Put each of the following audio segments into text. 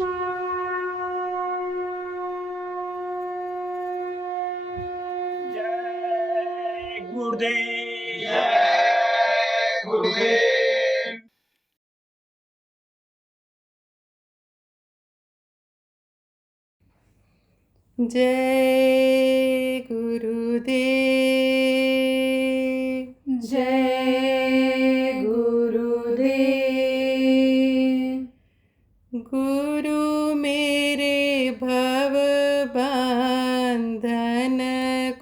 जय गुरुदेव। जय गुरुदेव। जय गुरुदेव। जय गुरुदेव। गुरु मेरे भव बंधन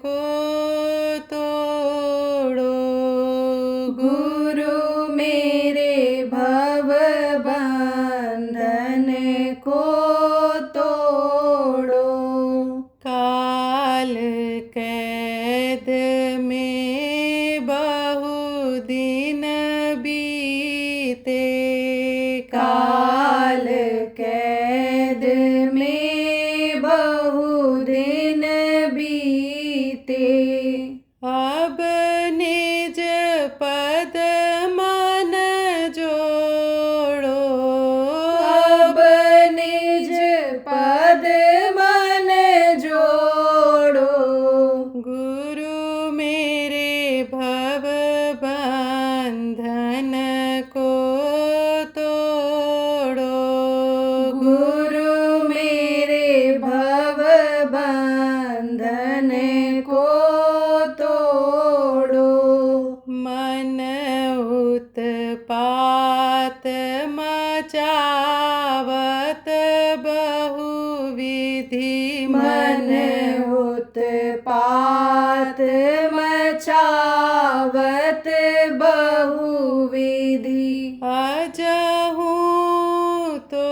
को तोड़ो। गुरु मेरे भव बंधन को तोड़ो। काल कैद में बहु दिन बीते। काल कैद में बहु दिन बीते। अब निज पद मन जोड़ो। अब निज पद मन जोड़ो। गुरु मेरे भव बंधन को तोड़ो। गुरु मेरे भव बंधन को तोड़ो। मन उत्पात मचावत बहुविधि। मन उत्पात मचावत बहुविधि। अजहूँ तो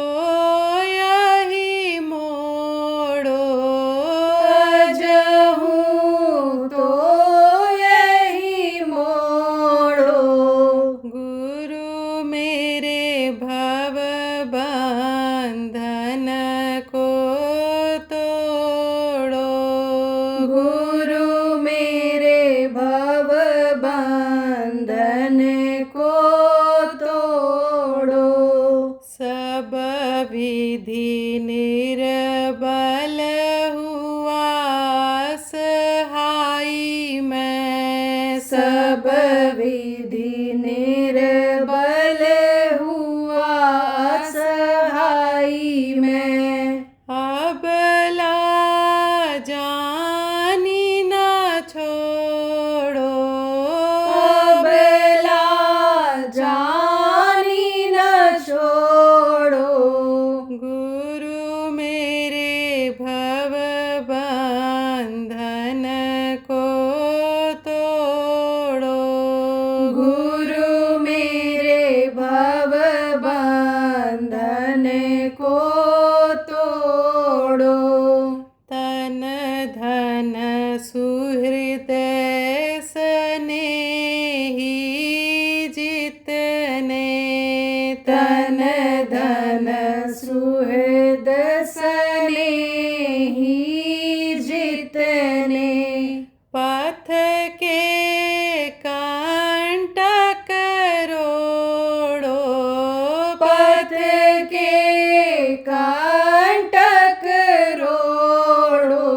यही मोड़ो। अजहूँ तो यही मोड़ो। गुरु मेरे भव बंधन को तोड़ो। गुरु मेरे भव बंधन को तोड़ो। सब विधि निर्बल हुआ सहाई मैं। सब विधि निर्बल हुआ सहाई मैं। अबला जानी न छोड़ो। अबला जानी न छोड़ो। गुरु मेरे भव बंधन को तोड़ो। गुरु मेरे भव बंधन को तोड़ो। तन धन सुहृदय स्नेही जितने। तन धन सुहृद स्नेही जितने। पथ के कंटक रोड़ो। पथ के कंटक रोड़ो।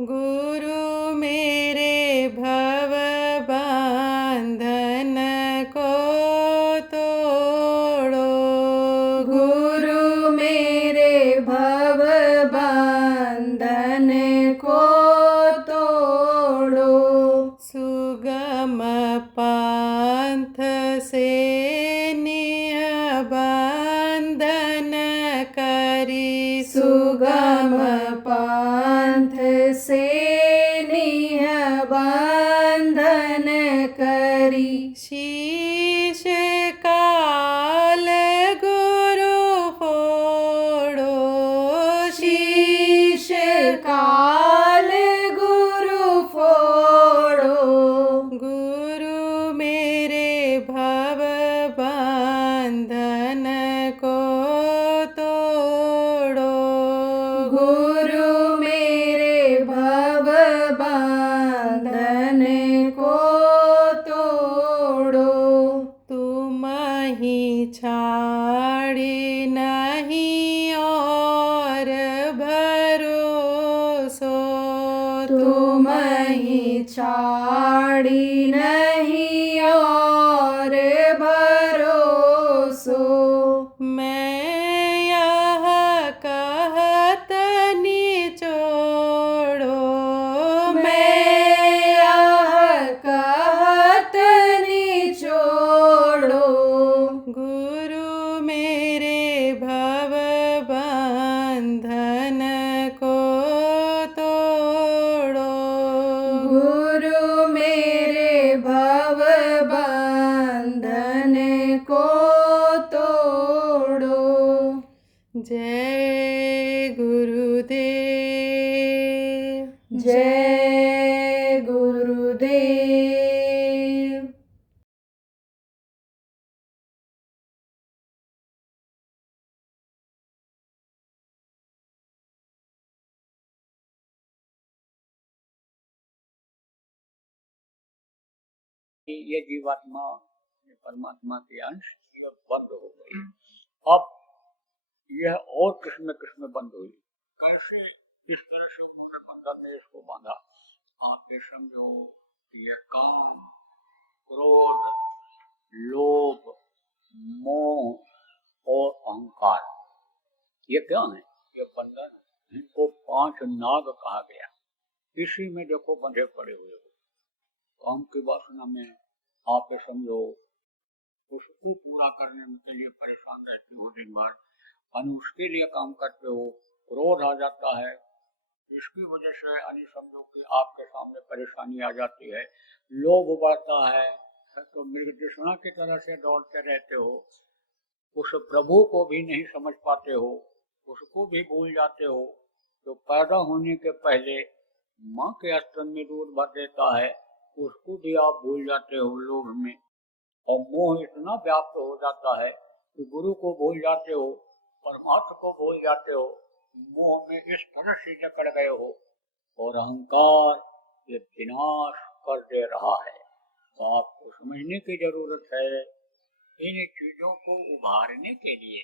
गुरु मेरे भव बंधन को तोड़ो। गुरु मेरे भव बंधन को तोड़ो। सुगम पंथ से निबंधन करी। सुगम पंथ से निबंधन करी। शीश काल गुरु फोड़ो। शीश काल गुरु फोड़ो। गुरु मेरे भव बंधन को तोड़ो। गुरु मेरे भव बंधन को तोड़ो। तुम ही छाड़ी नहीं और छाड़ी नहीं और भरोसो। मैं यह कहत निचोड़ो, मैं यह कहत निचोड़ो। गुरु मेरे भव बंधन को तोड़ो। गुरु मेरे भव बंधन को तोड़ो। जय गुरुदेव। जय गुरुदेव। ये जीवात्मा ये परमात्मा के अंश ये बंद हो गई। अब यह और किस्म किस्म बंद हुई। कैसे इस तरह से उन्होंने बंधन में इसको बांधा। आप ये समझो ये काम, क्रोध, लोभ, मोह और अहंकार ये क्या है? ये बंधन है। इनको 5 नाग कहा गया। इसी में देखो बंधे पड़े हुए हो। काम की वासना में आप ये समझो उसको पूरा करने के लिए परेशान रहते हो दिन भर, और उसके लिए काम करते हो। क्रोध आ जाता है, इसकी वजह से अन्य समझो कि आपके सामने परेशानी आ जाती है। लोभ बढ़ता है तो मृगतृष्णा की तरह से दौड़ते रहते हो। उस प्रभु को भी नहीं समझ पाते हो, उसको भी भूल जाते हो। जो पैदा होने के पहले माँ के स्तन में दूध भर देता है उसको भी आप भूल जाते हो लोभ में। और मोह इतना व्याप्त हो जाता है कि गुरु को भूल जाते हो, परमात्मा को भूल जाते हो। मोह में इस तरह से जकड़ गए हो। और अहंकार ये विनाश कर दे रहा है। तो आपको समझने की जरूरत है। इन चीजों को उभारने के लिए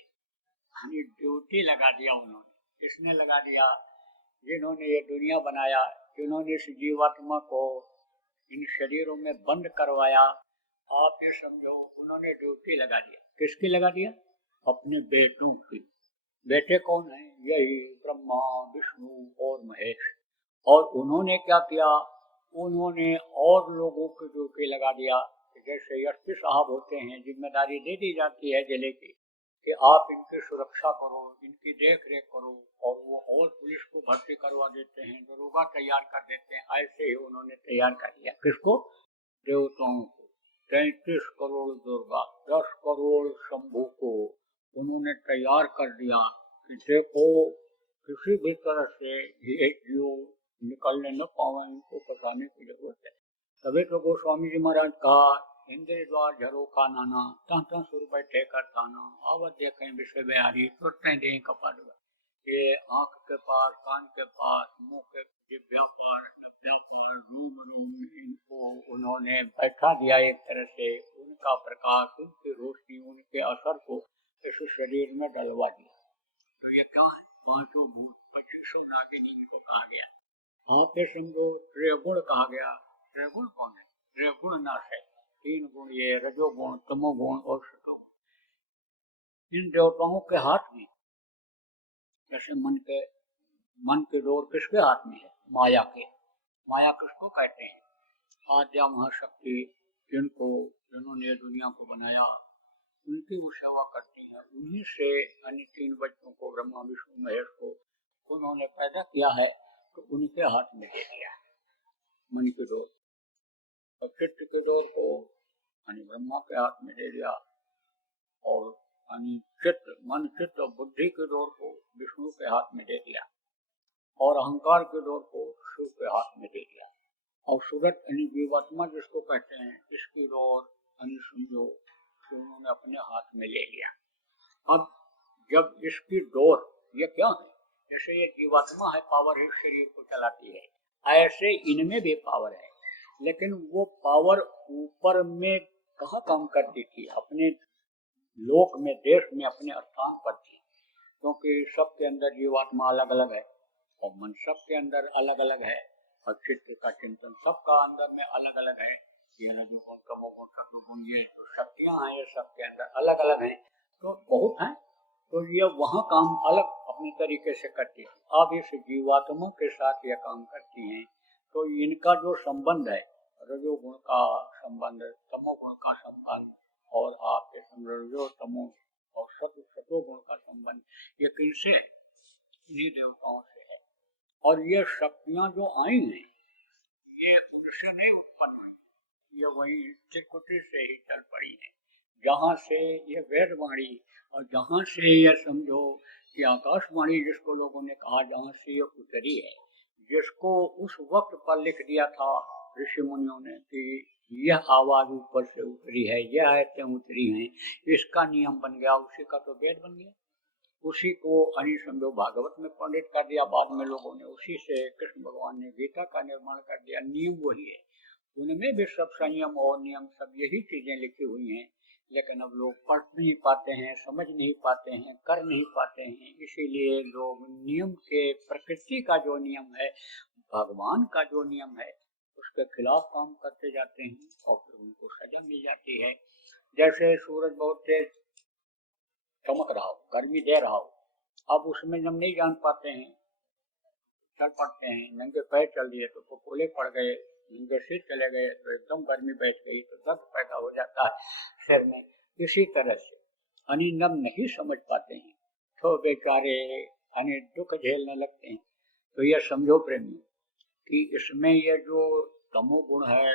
हमें ड्यूटी लगा दिया उन्होंने। किसने लगा दिया? जिन्होंने ये दुनिया बनाया, जिन्होंने इस जीवात्मा को इन शरीरों में बंद करवाया। आप ये समझो उन्होंने ड्यूटी लगा दिया। किसकी लगा दिया? अपने बेटों की। बेटे कौन है? यही ब्रह्मा, विष्णु और महेश। और उन्होंने क्या किया? उन्होंने और लोगों की ड्यूटी लगा दिया। जैसे एसपी साहब होते हैं, जिम्मेदारी दे दी जाती है जिले की कि आप इनकी सुरक्षा करो, इनकी देख रेख करो। और वो और पुलिस को भर्ती करवा देते हैं, दरोगा तैयार कर देते हैं। ऐसे ही उन्होंने तैयार कर दिया। किसको? देवताओं को। 33 करोड़ दुर्गा, 10 करोड़ शंभू को उन्होंने तैयार कर दिया कि देखो किसी भी तरह से ये जीव निकलने न पावे, इनको बचाने की जरूरत है। तभी तो गोस्वामी जी महाराज कहा, इंद्र द्वार झरोखा नाना, तह सुर बैठे करताना, आवत देखें विषय बिहारी, तुरते दें कपाट। ये आंख के पास, कान के पास, मुंह के जिभ्या पर, नभ्या पर, रूम रूम इनको उन्होंने बैठा दिया। एक तरह से उनका प्रकाश, उनकी रोशनी, उनके असर को इस शरीर में डलवा दिया। तो ये क्या है? 5 भूत 25 नागिनी इनको कहा गया। आप ये समझो त्रिगुण कहा गया। त्रिगुण कौन है? त्रिगुण नाश है। 3 गुण, ये रजोगुण, तमोगुण और सतोगुण। इन देवताओं के हाथ में, जैसे मन के डोर किसके हाथ में है? माया के। माया किसको कहते हैं? आद्या महाशक्ति, जिन्होंने दुनिया को बनाया, उनकी वो सेवा करती है। उन्हीं से अन्य 3 बच्चों को, ब्रह्मा, विष्णु, महेश को उन्होंने पैदा किया है। तो उनके हाथ में दे दिया मन के डोर। और चित्त के डोर को ब्रह्मा के हाथ में दे दिया। और चित्त, मन, चित्त और बुद्धि के डोर को विष्णु के हाथ में दे दिया। और अहंकार के डोर को शिव के हाथ में दे दिया। और सूरत जीवात्मा जिसको कहते हैं, इसकी डोर समझो उन्होंने अपने हाथ में ले लिया। अब जब इसकी डोर, ये क्या है? जैसे ये जीवात्मा है, पावर है, शरीर को चलाती है, ऐसे इनमें भी पावर है। लेकिन वो पावर ऊपर में कहाँ काम करती थी? अपने लोक में, देश में, अपने स्थान पर थी। क्योंकि सबके अंदर जीवात्मा अलग अलग है और मन सबके अंदर अलग अलग है। और चित्त का चिंतन सबका अंदर में अलग अलग है। ये रजोगुण तमोगुण सत्वगुण ये जो शक्तियां हैं ये सबके अंदर अलग अलग हैं, तो बहुत हैं। तो ये वहाँ काम अलग अपने तरीके से करती है। अब इस जीवात्मा के साथ ये काम करती हैं, तो इनका जो संबंध है, रजोगुण का संबंध, तमोगुण का संबंध और आपके रजो तमो और सत्वगुण का संबंध, ये किनसे? इन्हीं देवताओं से है। और ये शक्तियां जो आई हैं ये उनसे नहीं उत्पन्न हुई, ये वही त्रिकुटी से ही चल पड़ी है, जहाँ से ये वेदवाणी और जहाँ से ये समझो कि आकाशवाणी जिसको लोगों ने कहा, जहाँ से ये उतरी है, जिसको उस वक्त पर लिख दिया था ऋषि मुनियों ने कि यह आवाज ऊपर से उतरी है, यह आयतें उतरी हैं, इसका नियम बन गया, उसी का तो वेद बन गया। उसी को अनि समझो भागवत में पंडित कर दिया बाद में लोगों ने, उसी से कृष्ण भगवान ने गीता का निर्माण कर दिया। नियम वही है, उनमें भी सब संयम और नियम सब यही चीजें लिखी हुई हैं, लेकिन अब लोग पढ़ नहीं पाते हैं, समझ नहीं पाते हैं, कर नहीं पाते हैं। इसीलिए लोग नियम के, प्रकृति का जो नियम है, भगवान का जो नियम है, उसके खिलाफ काम करते जाते हैं और फिर उनको सजा मिल जाती है। जैसे सूरज बहुत तेज चमक रहा हो, गर्मी दे रहा हो, अब उसमें जब नहीं जान पाते हैं, चल पड़ते हैं, नंगे पैर चल दिए तो फफोले पड़ गए, नंगे सिर चले गए तो एकदम गर्मी बैठ गई तो दर्द पैदा हो जाता है सिर में। इसी तरह से अनिंदम नहीं समझ पाते हैं तो बेचारे अन्य दुख झेलने लगते हैं। तो यह समझो प्रेमी कि इसमें यह जो तमोगुण है,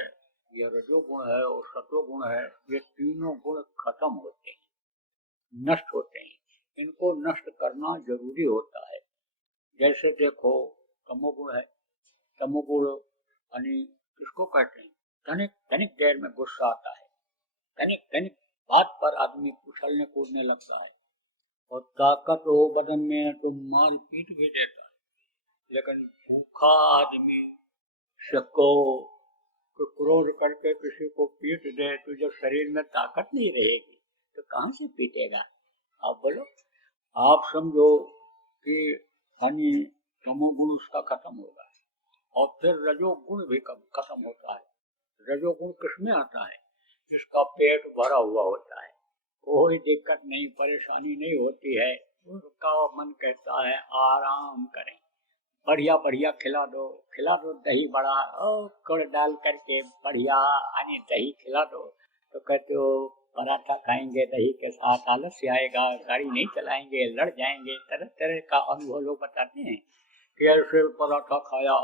यह रजोगुण है और सत्वगुण है, ये तीनों गुण खत्म होते हैं, नष्ट होते हैं। इनको नष्ट करना जरूरी होता है। जैसे देखो तमोगुण है, तमोगुण यानी किसको कहते हैं? तनिक तनिक देर में गुस्सा आता है, तनिक तनिक बात पर आदमी उछलने कूदने लगता है, और ताकत हो बदन में तो मार पीट भी देता है। लेकिन भूखा आदमी सबको क्रोध करके किसी को पीट दे तो जब शरीर में ताकत नहीं रहेगी तो कहाँ से पीटेगा? आप बोलो। आप समझो कि यानी तमोगुण उसका खत्म होगा और फिर रजोगुण भी खत्म होता है। रजोगुण किसमें आता है? जिसका पेट भरा हुआ होता है, कोई दिक्कत नहीं, परेशानी नहीं होती है, उसका मन कहता है आराम करें, बढ़िया बढ़िया खिला दो दही बड़ा और गुड़ डाल करके बढ़िया यानी दही खिला दो, तो कहते हो पराठा खाएंगे दही के साथ, आलस्य आएगा, गाड़ी नहीं चलाएंगे, लड़ जाएंगे। तरह तरह का अनुभव लोग बताते हैं कि ऐसे पराठा खाया,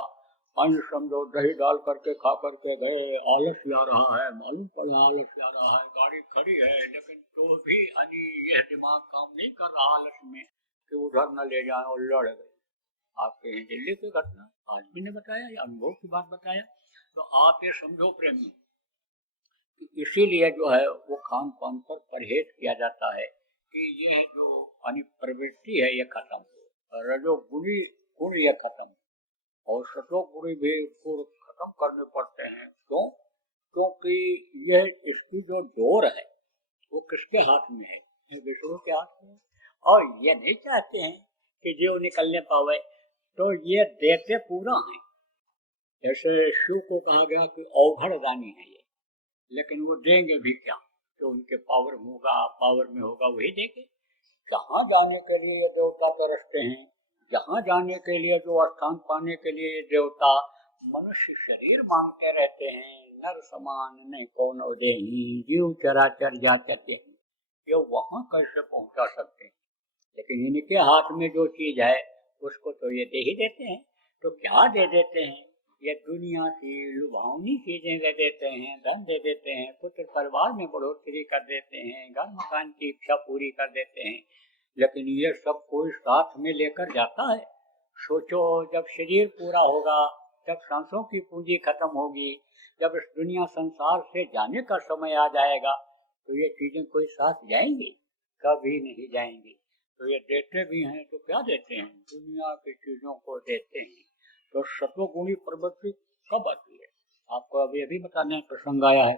अन्य समझो दही डाल करके खा करके गए, आलस्य आ रहा है, मालूम पड़ा आलस्य आ रहा है, गाड़ी खड़ी है, लेकिन तो भी यानी यह दिमाग काम नहीं कर रहा आलस्य में कि उधर न ले जाए और लड़ गए। आपके यहाँ दिल्ली की घटना आदमी ने बताया या अनुभव की बात बताया। तो आप ये समझो प्रेमी कि इसीलिए जो है वो खान पान पर परहेज किया जाता है कि यह जो यानी प्रवृत्ति है ये खत्म हो, रजोगुणी गुण ये खत्म, और सतोगुणी भी गुण खत्म करने पड़ते हैं। क्यों? क्योंकि यह इसकी जो जोर है वो किसके हाथ में है? विष्णु के हाथ में। और ये नहीं चाहते हैं कि जीव निकलने पावे, तो ये देते पूरा है। जैसे शिव को कहा गया कि अवघड़ दानी है ये, लेकिन वो देंगे भी क्या? जो उनके पावर में होगा वही देंगे। जहाँ जाने के लिए ये देवता तरसते हैं, जहाँ जाने के लिए जो स्थान पाने के लिए ये देवता मनुष्य शरीर मांगते रहते हैं, नर समान नहीं कौनो देही, जीव चराचर जाचते हैं, ये वहाँ कैसे पहुँचा सकते हैं? लेकिन इनके हाथ में जो चीज है उसको तो ये दे ही देते हैं। तो क्या दे देते हैं? ये दुनिया की लुभावनी चीजें दे देते हैं, धन दे देते हैं, पुत्र परिवार में बढ़ोतरी कर देते हैं, घर मकान की इच्छा पूरी कर देते हैं, लेकिन ये सब कोई साथ में लेकर जाता है? सोचो, जब शरीर पूरा होगा, जब सांसों की पूंजी खत्म होगी, जब इस दुनिया संसार से जाने का समय आ जाएगा, तो ये चीजें कोई साथ जाएंगी? कभी नहीं जाएंगी। तो ये देते भी हैं तो क्या देते हैं? दुनिया की चीजों को देते हैं। तो सत्वगुणी प्रवृत्ति कब आती है? आपको अभी बताने प्रसंग आया है।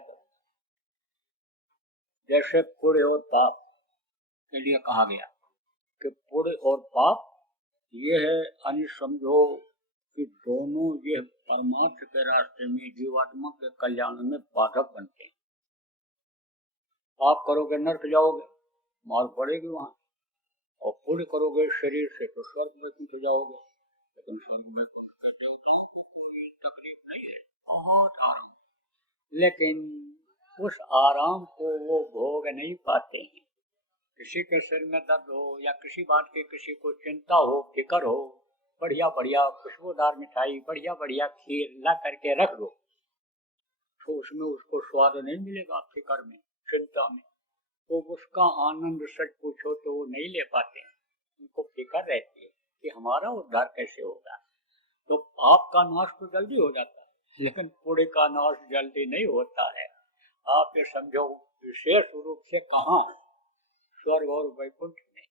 जैसे पुण्य और पाप के लिए कहा गया कि पुण्य और पाप ये है, यानी समझो कि दोनों ये परमार्थ के रास्ते में जीवात्मा के कल्याण में बाधक बनते हैं। पाप करोगे नरक जाओगे, मार पड़ेगी वहां, और पुण्य करोगे शरीर से तो स्वर्ग में कुछ जाओगे। लेकिन स्वर्ग में कुछ देवताओं को कोई तकलीफ नहीं है, बहुत आराम। लेकिन उस आराम को वो भोग नहीं पाते हैं। किसी के सिर में दर्द हो या किसी बात की किसी को चिंता हो, फिक्र हो, बढ़िया बढ़िया खुशबूदार मिठाई, बढ़िया बढ़िया खीर ला करके रख दो, तो उसमें उसको स्वाद नहीं मिलेगा। फिक्र में, चिंता में, तो उसका आनंद सच पूछो तो वो नहीं ले पाते। उनको फिक्र रहती है कि हमारा उद्धार कैसे होगा। तो पाप का नाश तो जल्दी हो जाता है, लेकिन पुण्य का नाश जल्दी नहीं होता है। आप ये समझो, विशेष रूप से कहाँ, स्वर्ग और वैकुंठ में,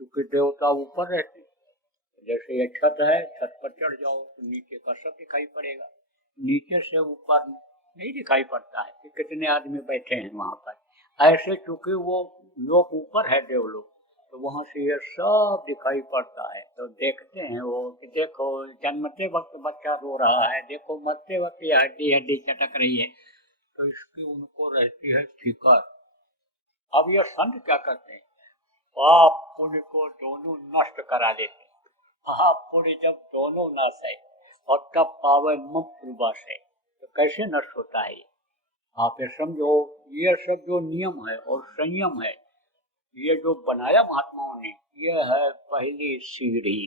क्योंकि देवता ऊपर रहते हैं। जैसे ये छत है, छत पर चढ़ जाओ तो नीचे का सब दिखाई पड़ेगा, नीचे से ऊपर नहीं दिखाई पड़ता है कि कितने आदमी बैठे हैं वहां पर। ऐसे चूंकि वो लोग ऊपर है, देवलोक, तो वहां से ये सब दिखाई पड़ता है। तो देखते हैं वो कि देखो जन्मते वक्त बच्चा रो रहा है, देखो मरते वक्त ये हड्डी हड्डी चटक रही है, तो इसकी उनको रहती है फिक्र। अब ये संत क्या करते हैं, पाप पुण्य को दोनों नष्ट करा देते हैं। पाप पुण्य जब दोनों नाश है और तब पावन मुक्त प्रवास है, तो कैसे नष्ट होता है? आप ये समझो, ये सब जो नियम है और संयम है, ये जो बनाया महात्माओं ने, ये है पहली सीढ़ी।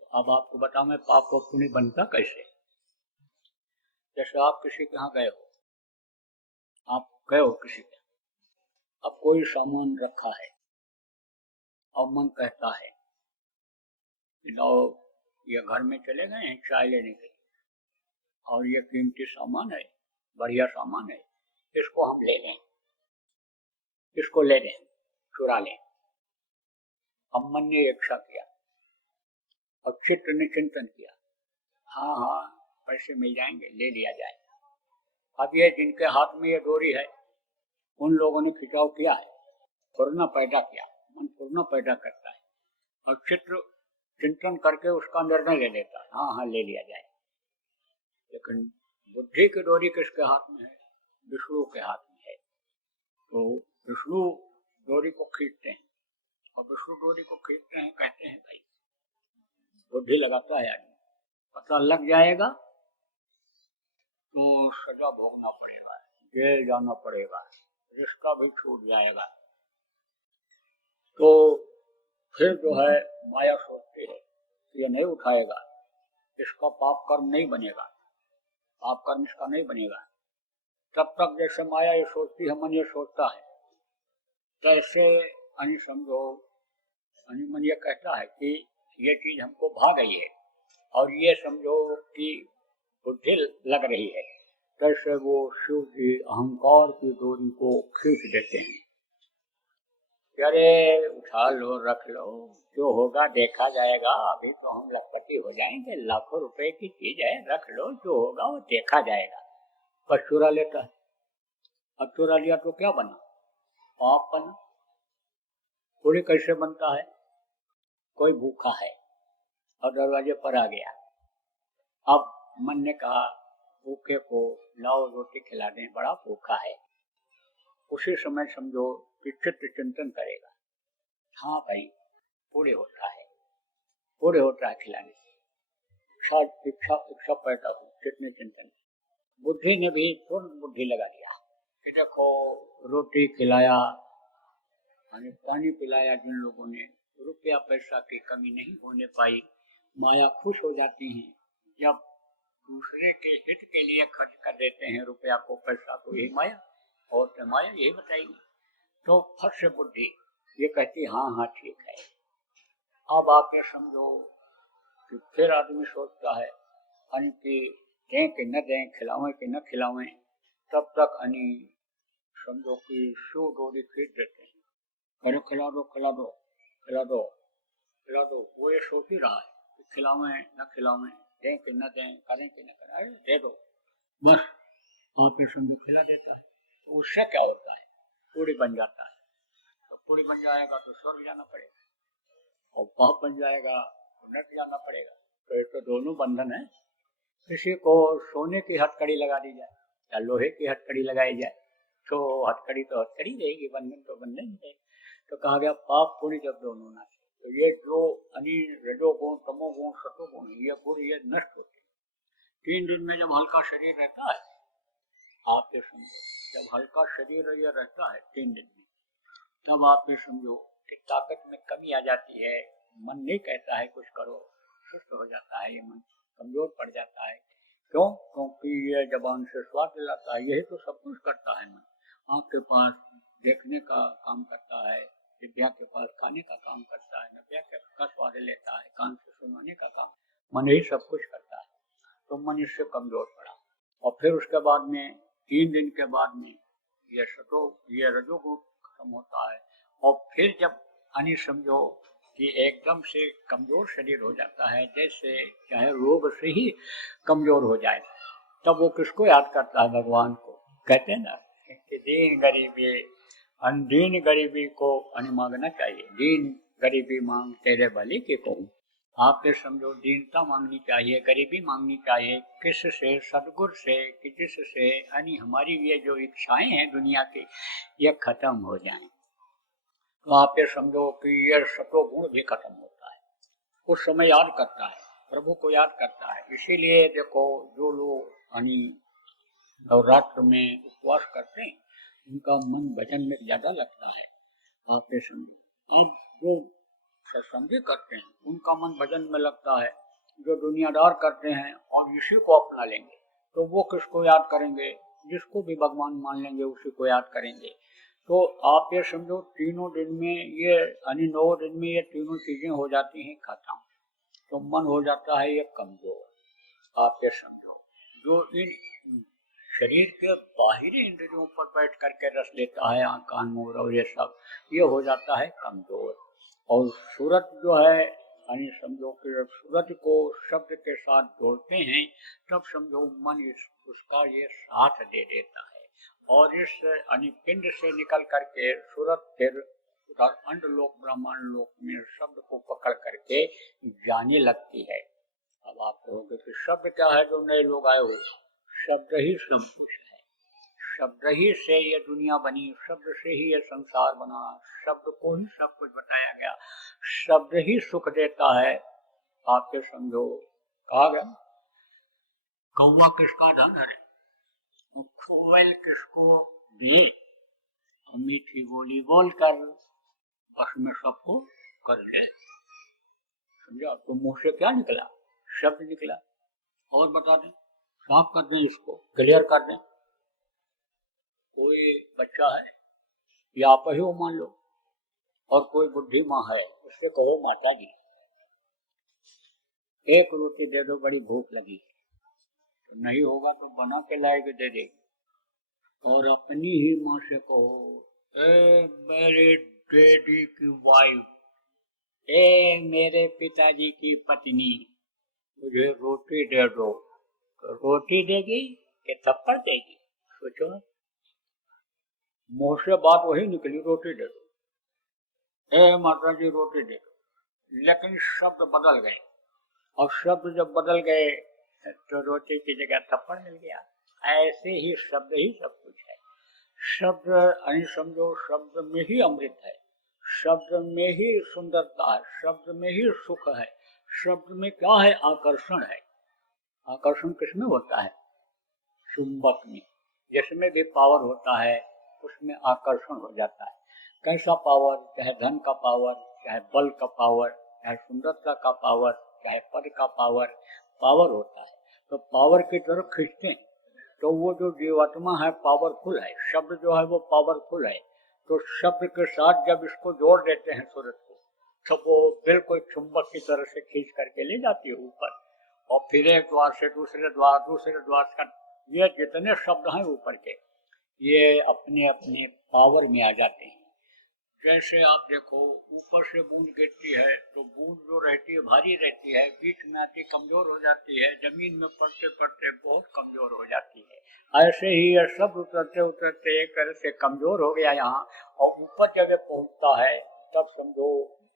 तो अब आपको बताऊं मैं पाप और पुण्य बनता कैसे। जैसे आप किसी के यहाँ गए हो, आप गए हो किसी के, अब कोई सामान रखा है और मन कहता है लो ये घर में चले गए हैं चाय लेने के लिए, और ये कीमती सामान है, बढ़िया सामान है, इसको हम ले लें, इसको ले लें, चुरा लें। अब मन ने इच्छा किया, अब चित्त ने चिंतन किया, हाँ हाँ पैसे मिल जाएंगे, ले लिया जाएगा। अब ये जिनके हाथ में ये डोरी है, उन लोगों ने खिंचाव किया है, फुरना पैदा किया, मन फुरना पैदा करता है, और चित्त चिंतन करके उसका निर्णय ले लेता है, हाँ हाँ ले लिया जाए। लेकिन बुद्धि की डोरी किसके हाथ में है? विष्णु के हाथ में है। तो विष्णु डोरी को खींचते हैं, और विष्णु डोरी को खींचते हैं, कहते हैं भाई बुद्धि लगाता है आदमी, पता लग जाएगा तो सजा भोगना पड़ेगा, जेल जाना पड़ेगा, रिश्ता भी छूट जाएगा। तो फिर जो है माया सोचती है ये नहीं उठाएगा, इसका पाप कर्म नहीं बनेगा, पाप कर्म इसका नहीं बनेगा। तब तक जैसे माया ये सोचती है, मन ये सोचता है, तैसे अनि समझो अनि मन ये कहता है कि ये चीज हमको भा गई है, और ये समझो कि बुद्धि लग रही है, तैसे वो शिव की अहंकार की डोरी को खींच देते हैं। अरे उठा लो, रख लो, जो होगा देखा जाएगा, अभी तो हम लखपति हो जाएंगे, लाखों रुपए की चीज है, रख लो, जो होगा वो देखा जाएगा। पर चुरा लेता है। अब चुरा लिया तो क्या बना? पाप बना। पुण्य कैसे बनता है? कोई भूखा है और दरवाजे पर आ गया, अब मन ने कहा भूखे को लाओ रोटी खिला दें, बड़ा भूखा है। उसी समय समझो कि चित्त चिंतन करेगा, हाँ भाई पूरे होता है, पूरे होता है खिलाने से, इच्छा पैदा हुई, चित्त ने चिंतन, बुद्धि ने भी पूर्ण बुद्धि लगा दिया कि देखो रोटी खिलाया, पानी पिलाया, जिन लोगों ने रुपया पैसा की कमी नहीं होने पाई। माया खुश हो जाती है जब दूसरे के हित के लिए खर्च कर देते हैं रुपया को, पैसा को, यही माया, और तो माया यही बताएगी। तो फट से बुद्धि ये कहती हाँ हाँ ठीक है। अब आप ये समझो कि फिर आदमी सोचता है अनि कि दें कि न दें, खिलावें कि न खिलावें, तब तक अनि समझो कि शो डोरी खींच देते हैं, अरे खिला दो खिला दो खिला दो खिला दो। वो ये सोच ही रहा है कि खिलावें न खिलावें, दें कि न दें, करें कि न करें, अरे दे दो बस। आप ये समझो खिला देता है, तो उससे क्या होता है? पूरी बन जाता है। तो पूरी बन जाएगा तो स्वर्ग जाना पड़ेगा, और पाप बन जाएगा तो नरक जाना पड़ेगा। तो ये तो दोनों बंधन है। किसी को सोने की हथकड़ी लगा दी जाए या लोहे की हथकड़ी लगाई जाए तो हथकड़ी तो हथकड़ी रहेगी, बंधन तो बंधन ही रहेगी। तो कहा गया पाप पुण्य जब दोनों ना, तो ये जो रजोगुण तमोगुण सतोगुण ये गुण ये नष्ट होते हैं। 3 दिन में जब हल्का शरीर रहता है, आप ये समझो जब हल्का शरीर ये रहता है 3 दिन में, तब आप ये समझो कि ताकत में कमी आ जाती है, मन नहीं कहता है कुछ करो, सुस्त हो जाता है, ये मन कमजोर पड़ जाता है। क्यों? क्योंकि ये जबान से स्वाद दिलाता है, यही तो सब कुछ करता है मन। आँख के पास देखने का काम करता है, जिह्वा के पास खाने का काम करता है, नव्या का स्वाद लेता है, कान से सुनाने का काम, मन ही सब कुछ करता है। तो मन इससे कमजोर पड़ा और फिर उसके बाद में 3 दिन के बाद में ये रजोगुण खत्म होता है और फिर जब समझो कि एकदम से कमजोर शरीर हो जाता है, जैसे चाहे रोग से ही कमजोर हो जाए, तब वो किसको याद करता है? भगवान को। कहते हैं ना कि दीन गरीबी को मांगना चाहिए, दीन गरीबी मांग तेरे भले के को। आप ये समझो दीनता मांगनी चाहिए, गरीबी मांगनी चाहिए, किससे? सदगुरु से कि जिससे हमारी ये जो इच्छाएं हैं दुनिया की ये खत्म हो जाएं। तो आप ये समझो कि ये सतोगुण भी खत्म होता है, उस समय याद करता है, प्रभु को याद करता है। इसीलिए देखो जो लोग नवरात्र में उपवास करते हैं उनका मन भजन में ज्यादा लगता है। आप ये समझो आप जो सत्संगी करते हैं उनका मन भजन में लगता है, जो दुनियादार करते हैं और इसी को अपना लेंगे तो वो किसको याद करेंगे? जिसको भी भगवान मान लेंगे उसी को याद करेंगे। तो आप ये समझो 3 दिन में ये 9 दिन में ये तीनों चीजें हो जाती हैं खत्म, तो मन हो जाता है ये कमजोर। आप ये समझो जो इन शरीर के बाहरी इंद्रियों पर बैठ करके रस लेता है, आँख कान मुंह और ये सब, ये हो जाता है कमजोर। और सूरत जो है समझो कि जब सूरत को शब्द के साथ जोड़ते हैं तब समझो मन उसका ये साथ दे देता है और इस पिंड से निकल करके सूरत फिर अंडलोक ब्रह्मांड लोक में शब्द को पकड़ करके जाने लगती है। अब आप कहोगे कि शब्द क्या है? जो नए लोग आए हो, शब्द ही सब कुछ है, शब्द ही से ये दुनिया बनी, शब्द से ही ये संसार बना, शब्द को ही सब कुछ बताया गया, शब्द ही सुख देता है। आपके समझो कहा गया कौवा किसका धन है, कोयल किसको दिए, मीठी बोली बोलकर बस में सबको कर ले। समझा? तो मुंह से क्या निकला? शब्द निकला। और बता दें, साफ कर दें, इसको क्लियर कर दें। कोई बच्चा है या आप ही हो मान लो, और कोई बुढ़ी माँ है, उससे कहो माता जी 1 रोटी दे दो, बड़ी भूख लगी। तो नहीं होगा तो बना के लाएगी, दे देगी। और अपनी ही माँ से कहो मेरे डैडी की वाइफ, मेरे पिताजी की पत्नी, मुझे रोटी दे दो, तो रोटी देगी कि थप्पड़ देगी? सोचो, मुंह से बात वही निकली, रोटी दे दो, माता जी रोटी दे दो, लेकिन शब्द बदल गए, और शब्द जब बदल गए तो रोटी की जगह थप्पड़ मिल गया। ऐसे ही शब्द ही सब कुछ है। शब्द समझो शब्द में ही अमृत है, शब्द में ही सुंदरता है, शब्द में ही सुख है। शब्द में क्या है? आकर्षण है। आकर्षण किसमें होता है? चुंबक में। जिसमें भी पावर होता है उसमें आकर्षण हो जाता है। कैसा पावर? चाहे धन का पावर, चाहे बल का पावर, चाहे सुंदरता का पावर, चाहे पद का पावर, पावर होता है। तो पावर की तरफ खींचते हैं। तो वो जो जीवात्मा है पावरफुल है, शब्द जो है वो पावरफुल है। तो शब्द के साथ जब इसको जोड़ देते हैं सूरत को, तो वो बिल्कुल चुंबक की तरह से खींच करके ले जाती है ऊपर, और फिर एक द्वार से दूसरे द्वार का ये जितने शब्द हैं ऊपर के, ये अपने अपने पावर में आ जाते हैं। जैसे आप देखो ऊपर से बूंद गिरती है तो बूंद जो रहती है भारी रहती है, बीच में आती कमजोर हो जाती है, जमीन में पड़ते पड़ते बहुत कमजोर हो जाती है। ऐसे ही ये सब उतरते उतरते एक तरह से कमजोर हो गया यहाँ, और ऊपर जब पहुँचता है तब समझो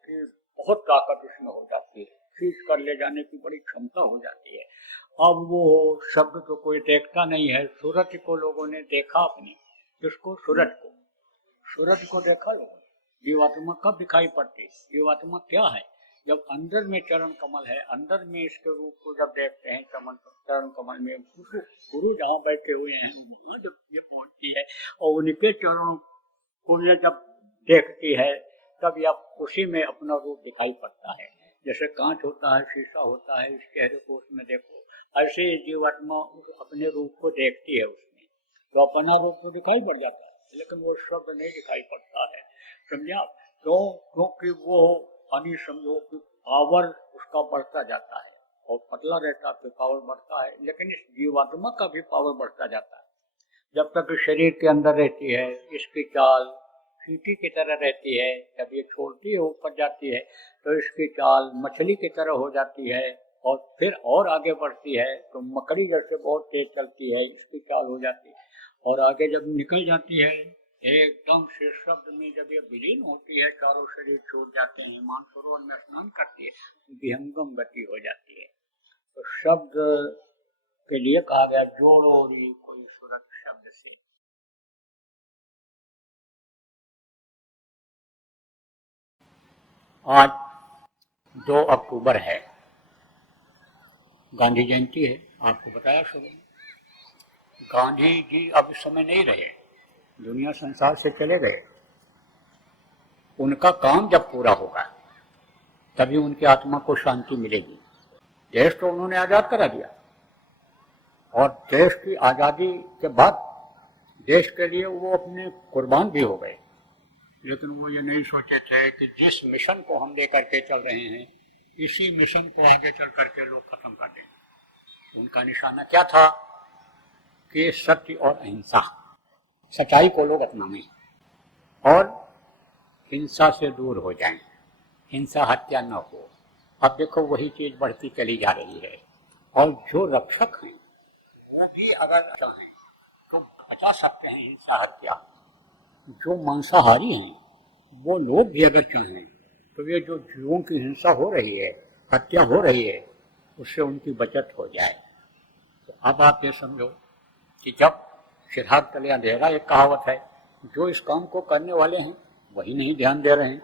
कि बहुत ताकत इसमें हो जाती है, खींच कर ले जाने की बड़ी क्षमता हो जाती है। अब वो शब्द तो कोई देखता नहीं है, सूरज को लोगों ने देखा अपनी, किसको? सूरज को देखा लोगों ने। जीवात्मा कब दिखाई पड़ती? जीवात्मा क्या है? जब अंदर में चरण कमल है, अंदर में इसके रूप को जब देखते हैं, चरण कमल में गुरु जहाँ बैठे हुए हैं वहां जब ये पहुंचती है और उनके चरणों को ये जब देखती है, तब यह उसी में अपना रूप दिखाई पड़ता है। जैसे कांच होता है, शीशा होता है, इस चेहरे को उसमें देखो, ऐसे जीवात्मा अपने रूप को देखती है उसमें, तो अपना रूप तो दिखाई पड़ जाता है, लेकिन वो शब्द नहीं दिखाई पड़ता है। समझा? क्योंकि वो पानी समझो कि पावर उसका बढ़ता जाता है और पतला रहता है, पावर बढ़ता है, लेकिन इस जीवात्मा का भी पावर बढ़ता जाता है। जब तक शरीर के अंदर रहती है, इसकी चाल चींटी की तरह रहती है, जब ये छोड़ती है ऊपर जाती है तो इसकी चाल मछली की तरह हो जाती है, और फिर और आगे बढ़ती है तो मकड़ी जैसे बहुत तेज चलती है, इसकी चाल हो जाती है, और आगे जब निकल जाती है एकदम से शब्द में जब ये विलीन होती है, चारों शरीर छूट जाते हैं, मानसरोवर में स्नान करती है, विहंगम गति हो जाती है। तो शब्द के लिए कहा गया जोड़ो री कोई सूरत शब्द से। आज 2 अक्टूबर है, गांधी जयंती है। आपको बताया सुबह, गांधी जी अब इस समय नहीं रहे, दुनिया संसार से चले गए। उनका काम जब पूरा होगा तभी उनकी आत्मा को शांति मिलेगी। देश तो उन्होंने आजाद करा दिया, और देश की आजादी के बाद देश के लिए वो अपने कुर्बान भी हो गए, लेकिन वो ये नहीं सोचे थे कि जिस मिशन को हम लेकर के चल रहे हैं, इसी मिशन को आगे चल करके लोग खत्म कर दें। उनका निशाना क्या था कि सत्य और अहिंसा, सच्चाई को लोग अपनाएं और हिंसा से दूर हो जाएं, हिंसा हत्या न हो। अब देखो वही चीज बढ़ती चली जा रही है, और जो रक्षक हैं वो भी अगर चाहें तो बचा सकते हैं हिंसा हत्या। जो मांसाहारी हैं वो लोग भी अगर चाहें तो ये जो जीवों की हिंसा हो रही है, हत्या हो रही है, उससे उनकी बचत हो जाए। तो अब आप ये समझो कि जब सिरहाग तले अंधेरा, एक कहावत है, जो इस काम को करने वाले हैं वही नहीं ध्यान दे रहे हैं,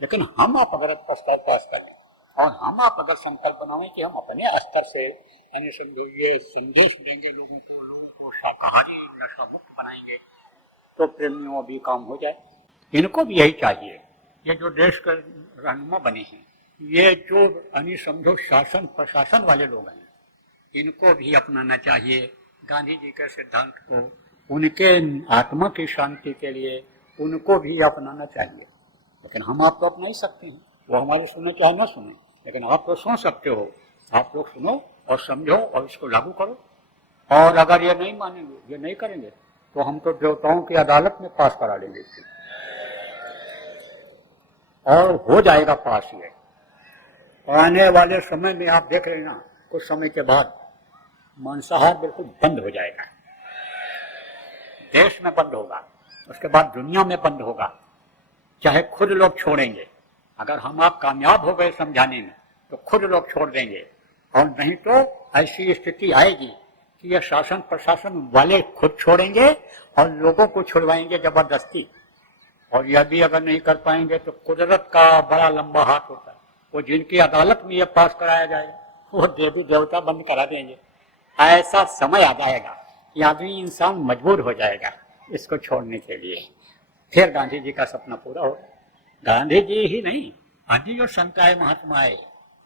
लेकिन हम आप अगर स्तर पास करें और हम आप अगर संकल्प बनावें कि हम अपने स्तर से यानी समझो ये संदेश देंगे लोगों को शाकाहारी नशा मुक्त बनाएंगे, तो फिर यूँ भी काम हो जाए। इनको भी यही चाहिए, ये जो देश के रहनुमा बने हैं, ये जो यानी समझो शासन प्रशासन वाले लोग हैं, इनको भी अपनाना चाहिए गांधी जी के सिद्धांत को, उनके आत्मा की शांति के लिए उनको भी अपनाना चाहिए। लेकिन हम आप तो अपना ही सकते हैं, वो हमारे सुने चाहे ना सुने, लेकिन आप तो सुन सकते हो। आप लोग सुनो और समझो और इसको लागू करो। और अगर ये नहीं मानेंगे, ये नहीं करेंगे, तो हम तो देवताओं की अदालत में पास करा लेंगे और हो जाएगा पास। ये आने वाले समय में आप देख रहे ना, कुछ समय के बाद मांसाहार बिल्कुल बंद हो जाएगा, देश में बंद होगा, उसके बाद दुनिया में बंद होगा, चाहे खुद लोग छोड़ेंगे। अगर हम आप कामयाब हो गए समझाने में तो खुद लोग छोड़ देंगे, और नहीं तो ऐसी स्थिति आएगी कि यह शासन प्रशासन वाले खुद छोड़ेंगे और लोगों को छुड़वाएंगे जबरदस्ती। और यह भी अगर नहीं कर पाएंगे तो कुदरत का बड़ा लंबा हाथ होता है, वो जिनकी अदालत में यह पास कराया जाएगा वो देवी देवता बंद करा देंगे। ऐसा समय आ जाएगा कि आदमी इंसान मजबूर हो जाएगा इसको छोड़ने के लिए, फिर गांधी जी का सपना पूरा होगा। गांधी जी ही नहीं, आज जो संकाय महात्मा आए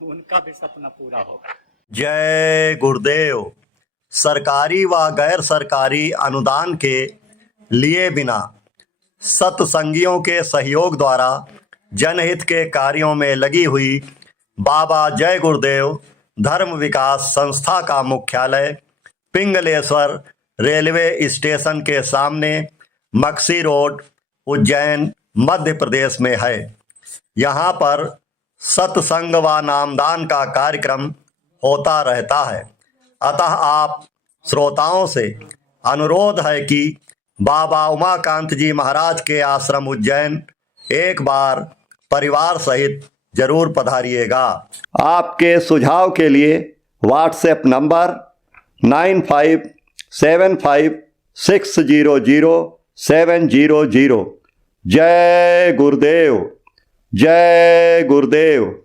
उनका भी सपना पूरा होगा। जय गुरुदेव। सरकारी व गैर सरकारी अनुदान के लिए बिना सत्संगियों के सहयोग द्वारा जनहित के कार्यों में लगी हुई बाबा जय गुरुदेव धर्म विकास संस्था का मुख्यालय पिंगलेश्वर रेलवे स्टेशन के सामने मक्सी रोड, उज्जैन, मध्य प्रदेश में है। यहाँ पर सत्संग व नामदान का कार्यक्रम होता रहता है। अतः आप श्रोताओं से अनुरोध है कि बाबा उमाकांत जी महाराज के आश्रम उज्जैन एक बार परिवार सहित जरूर पधारिएगा। आपके सुझाव के लिए व्हाट्सएप नंबर 9575600700। जय गुरुदेव, जय गुरुदेव।